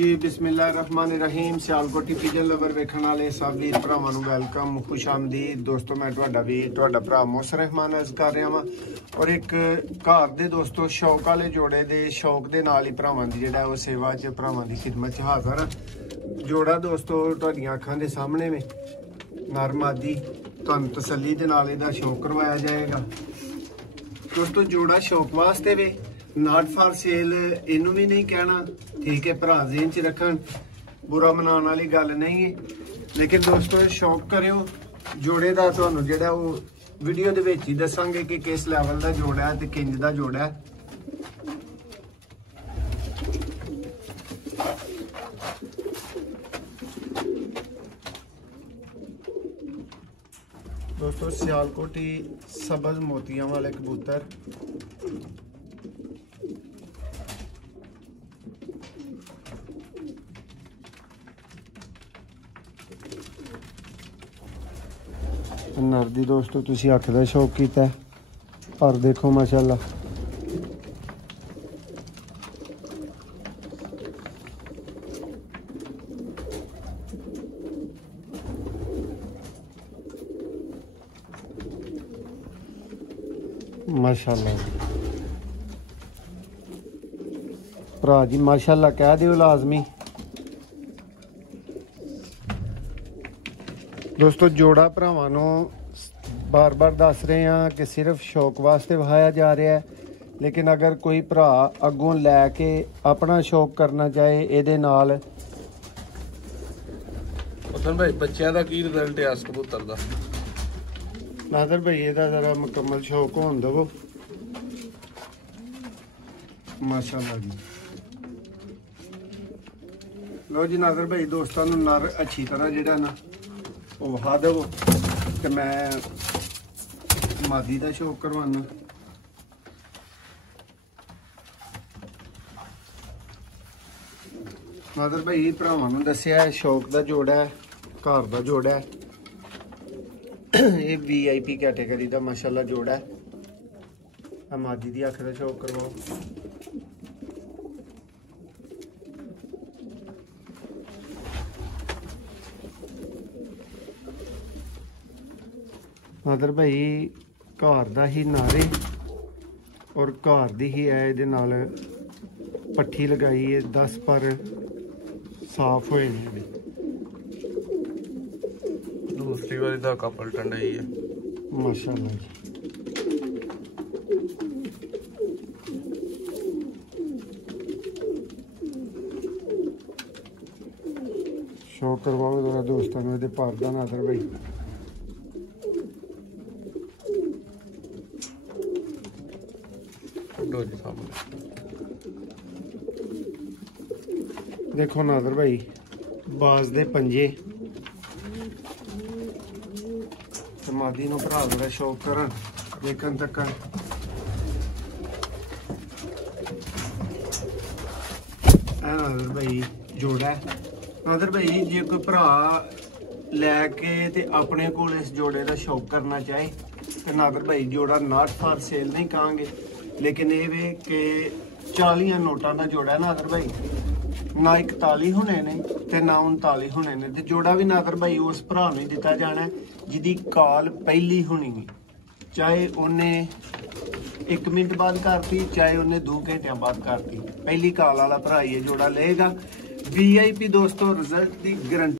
जी बिस्मिल्लाहिर्रहमानिर्रहीम। Sialkoti pigeon lover वेखण वाले सब वीर भरावां नूं वेलकम, खुश आमदीद। दोस्तों मैं तुहाडा वीर तुहाडा भरा मोहसिन रहमान अर्ज कर रहा वां और एक घर दे दोस्तों शौक वाले जोड़े दे शौक दे नाल ही भरावां दी जिहड़ा ओह सेवा च भरावां दी खिदमत च हाज़र हां। जोड़ा दोस्तों तुहाडीआं अखां दे सामने में नर मादी तुहानूं तसल्ली दे नाल इहदा शौक करवाया जाएगा। दोस्तों जोड़ा शौक वास्ते वे, नॉट फॉर सेल इनू भी नहीं कहना, ठीक है भरा ज़हन च रखन, बुरा मनाने वाली गल नहीं है। लेकिन दोस्तों शौक करियो जोड़े का तुहानूं जिहड़ा वो वीडियो दे विच ही दसांगे कि किस लैवल का जोड़ा है ते किंज दा जोड़ा है। दोस्तों सियालकोटी सबज मोतियां वाले कबूतर नर दी दोस्तों तुसी अख दा शौक कीता है, पर देखो माशाल्लाह माशाल्लाह भरा जी माशाल्लाह कह दियो लाजमी। दोस्तों जोड़ा भरावां नूं बार बार दस रहे हैं कि सिर्फ शौक वास्ते वहाया जा रहा है, लेकिन अगर कोई भरा अगों लैके अपना शौक करना चाहे इहदे नाल भाई बच्चों का की रिजल्ट है इस कबूतर का? नादर भाई इहदा जरा मुकम्मल शौक होन दवो माशाल्लाह जी। लो जी नादर भाई दोस्तों नर अच्छी तरह जिहड़ा ना वो वहा देवो कि मैं मादी का शौक करवाना। नादर भाई भरावां नूं दस्सिया है शौक का जोड़ा है, घर का जोड़ा है, ये VIP कैटेगरी का माशाल्लाह जोड़ा है। मादी दी अख दा शौक करवाओ। नादर भाई घर दा ही नारे और घर दी ही है, इहदे नाल पट्ठी लगाई है, 10 पर साफ होए ने। दूसरी बारी धागा पलटन रही है माशाल्लाह जी। शौक करवाओ जरा दोस्तों ने पर दा नादर भाई। देखो नादर भाई बाज दे पंजे मादी नूं भरा जरा शौक करन देखन तकन। नादर भाई जोड़ा है। नादर भाई जे कोई भरा लैके ते अपने कोल इस जोड़े का शौक करना चाहे तो नादर भाई जोड़ा नॉट फॉर सेल नहीं कहांगे, लेकिन ये वे कि 40 नोटां का जोड़ा है नादर भाई, ना 41 होने ने ते ना 39 होने ने। ते जोड़ा भी नादर भाई उस भरा नूं ही दिता जाना है जिहदी कॉल पहली होनी है, चाहे उन्हें 1 मिनट बाद करती चाहे उन्हें 2 घंटे बाद करती, पहली कॉल वाला भरा ही जोड़ा लेगा। VIP दोस्तों रिजल्ट की गारंटी